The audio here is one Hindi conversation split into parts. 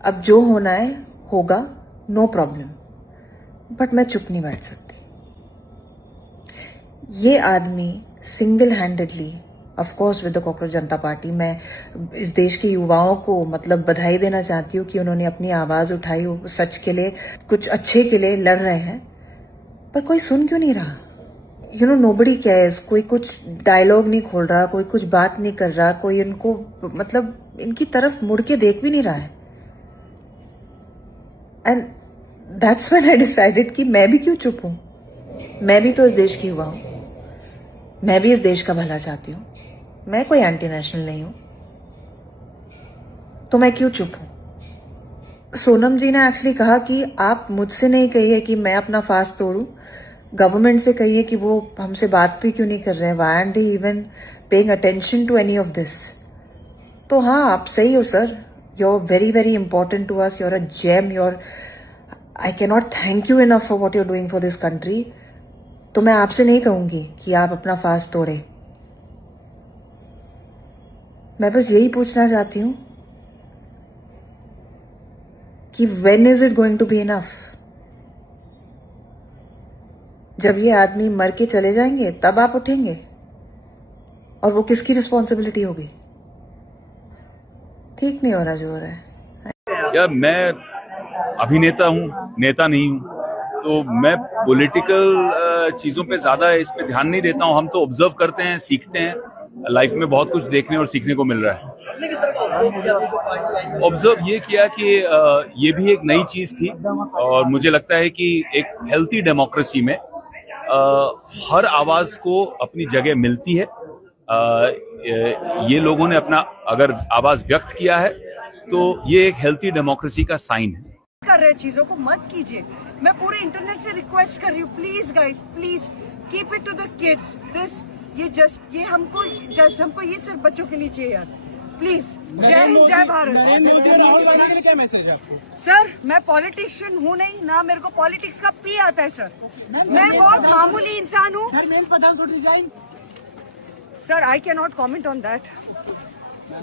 अब जो होना है होगा, नो प्रॉब्लम, बट मैं चुप नहीं बैठ सकती। ये आदमी single handedly, of course with the cockroach Janata party, मैं इस देश के युवाओं को मतलब बधाई देना चाहती हूँ कि उन्होंने अपनी आवाज उठाई, सच के लिए, कुछ अच्छे के लिए लड़ रहे हैं, पर कोई सुन क्यों नहीं रहा? You know, nobody cares. कोई कुछ डायलॉग नहीं खोल रहा, कोई कुछ बात नहीं कर रहा, कोई इनको मतलब इनकी तरफ मुड़ के देख भी नहीं रहा है। And that's when I decided कि मैं भी क्यों चुप हूं। मैं भी तो इस देश की हुआ हूं, मैं भी इस देश का भला चाहती हूं, मैं कोई एंटी नेशनल नहीं हूं, तो मैं क्यों चुप हूं। सोनम जी ने एक्चुअली कहा कि आप मुझसे नहीं कहिए कि मैं अपना फास्ट तोड़ूं, गवर्नमेंट से कहिए कि वो हमसे बात भी क्यों नहीं कर रहे हैं, why aren't they even paying attention to any of this. तो हाँ, आप सही हो sir, you are very very important to us, you are a gem, you are, I can not thank you enough for what you are doing for this country. तो मैं आपसे नहीं कहूंगी कि आप अपना फास्ट तोड़े। मैं बस यही पूछना चाहती हूं कि when is it going to be enough? जब ये आदमी मर के चले जाएंगे तब आप उठेंगे, और वो किसकी रिस्पॉन्सिबिलिटी होगी? ठीक नहीं हो रहा जो हो रहा है। यार, मैं अभिनेता हूँ, नेता नहीं हूँ, तो मैं पॉलिटिकल चीजों पे ज्यादा इस पे ध्यान नहीं देता हूँ। हम तो ऑब्जर्व करते हैं, सीखते हैं। लाइफ में बहुत कुछ देखने और सीखने को मिल रहा है। ऑब्जर्व ये किया कि ये भी एक नई चीज थी, और मुझे लगता है कि एक हेल्थी डेमोक्रेसी में हर आवाज को अपनी जगह मिलती है। ये लोगों ने अपना अगर आवाज व्यक्त किया है तो ये एक हेल्थी डेमोक्रेसी का साइन है। कर रहे चीजों को मत कीजिए। मैं पूरे इंटरनेट से रिक्वेस्ट कर रही हूँ, please guys, please keep it to the kids. This ये हमको ये सिर्फ बच्चों के लिए चाहिए यार, प्लीज। जय हिंद, जय भारत। नरेंद्र मोदी और राहुल गांधी के लिए क्या मैसेज है आपको? सर, मैं पॉलिटिशियन हूँ नहीं ना, मेरे को पॉलिटिक्स का पी आता है सर। मैं बहुत मामूली इंसान हूँ sir. I can not comment on that,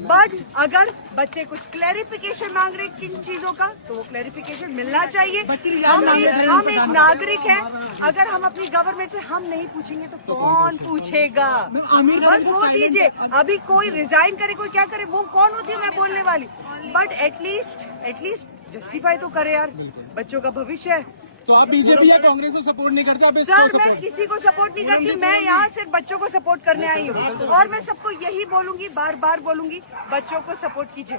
but अगर बच्चे कुछ क्लैरिफिकेशन मांग रहे किन चीजों का, तो वो क्लैरिफिकेशन मिलना चाहिए। हम एक नागरिक हैं, अगर हम अपनी गवर्नमेंट से हम नहीं पूछेंगे तो कौन पूछेगा? बस वो दीजिए। अभी कोई रिजाइन करे, कोई क्या करे, वो कौन होती है मैं बोलने वाली, बट एटलीस्ट जस्टिफाई तो करे यार, बच्चों का भविष्य है। तो आप बीजेपी या कांग्रेस को सपोर्ट नहीं करते? आप सर, मैं किसी को सपोर्ट नहीं करती, मैं यहाँ सिर्फ बच्चों को सपोर्ट करने आई हूँ, और मैं सबको यही बोलूंगी, बार बार बोलूंगी, बच्चों को सपोर्ट कीजिए।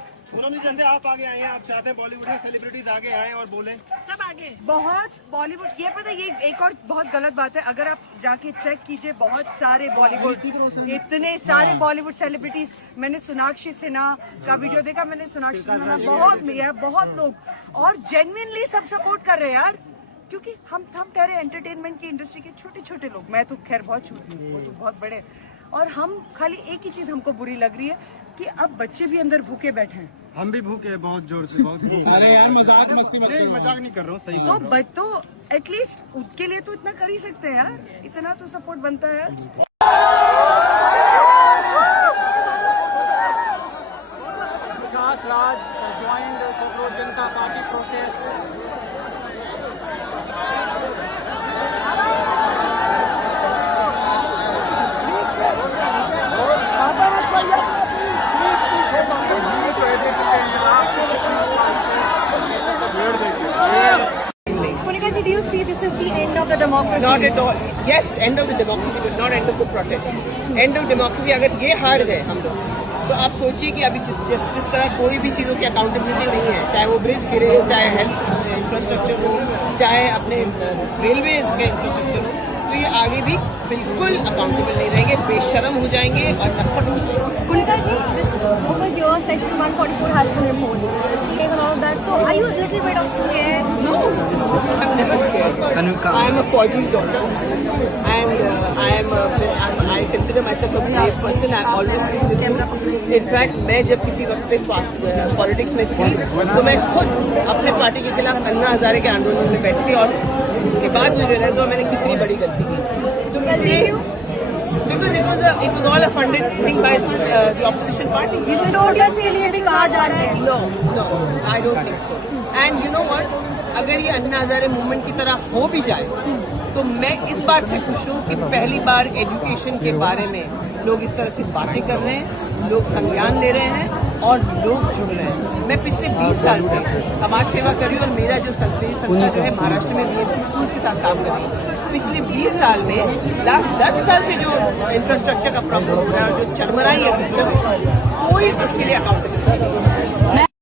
आप आगे आए हैं, आप चाहते हैं बॉलीवुड में सेलिब्रिटीज आगे आए और बोले? सब आगे बहुत बॉलीवुड, ये पता है, ये एक और बहुत गलत बात है, अगर आप जाके चेक कीजिए, बहुत सारे बॉलीवुड, इतने सारे बॉलीवुड सेलिब्रिटीज, मैंने सोनाक्षी सिन्हा का वीडियो देखा, मैंने सोनाक्षी सिन्हा बहुत लोग, और जेन्युइनली सब सपोर्ट कर रहे हैं यार, क्योंकि हम ठहरे एंटरटेनमेंट की इंडस्ट्री के छोटे छोटे लोग, मैं तो खैर बहुत छोटी हूँ, वो तो बहुत बड़े, और हम खाली एक ही चीज हमको बुरी लग रही है कि अब बच्चे भी अंदर भूखे बैठे हैं। हम भी भूखे हैं बहुत जोर से, बहुत भूखे। अरे यार, मजाक मस्ती मत करो। मजाक नहीं कर रहा हूँ, सही तो एटलीस्ट उनके लिए तो इतना कर ही सकते हैं यार, इतना तो सपोर्ट बनता है। विकास राज joined cockroach Janata party process. Did you see this is the end of the democracy? Not at all. Yes, end of the democracy, but not end of the protest. End of democracy, अगर ये हार गए हम लोग, तो आप सोचिए कि अभी जिस तरह कोई भी चीज़ों की अकाउंटेबिलिटी नहीं है, चाहे वो ब्रिज गिरे, चाहे हेल्थ इंफ्रास्ट्रक्चर हो, चाहे अपने रेलवेज का इंफ्रास्ट्रक्चर हो, तो ये आगे भी बिल्कुल अकाउंटेबल नहीं रहेंगे, बेशरम हो जाएंगे और नफरत हो जाएंगे। Kunika ji, this over here section 144 has been imposed. And all of that. So are you a little bit of scared? No, I'm never scared. I am a Fauji's daughter, and I consider myself a brave person. I always speak the truth. In fact, मैं जब किसी वक्त पे पॉलिटिक्स में थी, तो मैं खुद अपने पार्टी के खिलाफ अन्ना हजारे के आंदोलन में बैठी, और उसके बाद मुझे रियलाइज हुआ मैंने कितनी बड़ी गलती की। तो इसलिए Because it was all a funded thing by the opposition party. You should protest के लिए भी कहा जा रहा है. No, I don't think so. And you know what? अगर ये अन्ना हजारे मूवमेंट की तरह हो भी जाए तो मैं इस बात से खुश हूँ कि पहली बार एजुकेशन के बारे में लोग इस तरह से बातें कर रहे हैं, लोग संज्ञान ले रहे हैं और लोग जुड़ रहे हैं. मैं पिछले 20 साल से समाज सेवा कर रही हूँ और मेरा जो संस्थान जो है महाराष्ट्र में बीएमसी स्कूल्स के साथ काम कर रही हूँ. पिछले 20 साल में लास्ट 10 साल से जो इंफ्रास्ट्रक्चर का प्रॉब्लम हो रहा है और जो चरमराई है सिस्टम, कोई उसके लिए अकाउंटेबल नहीं है.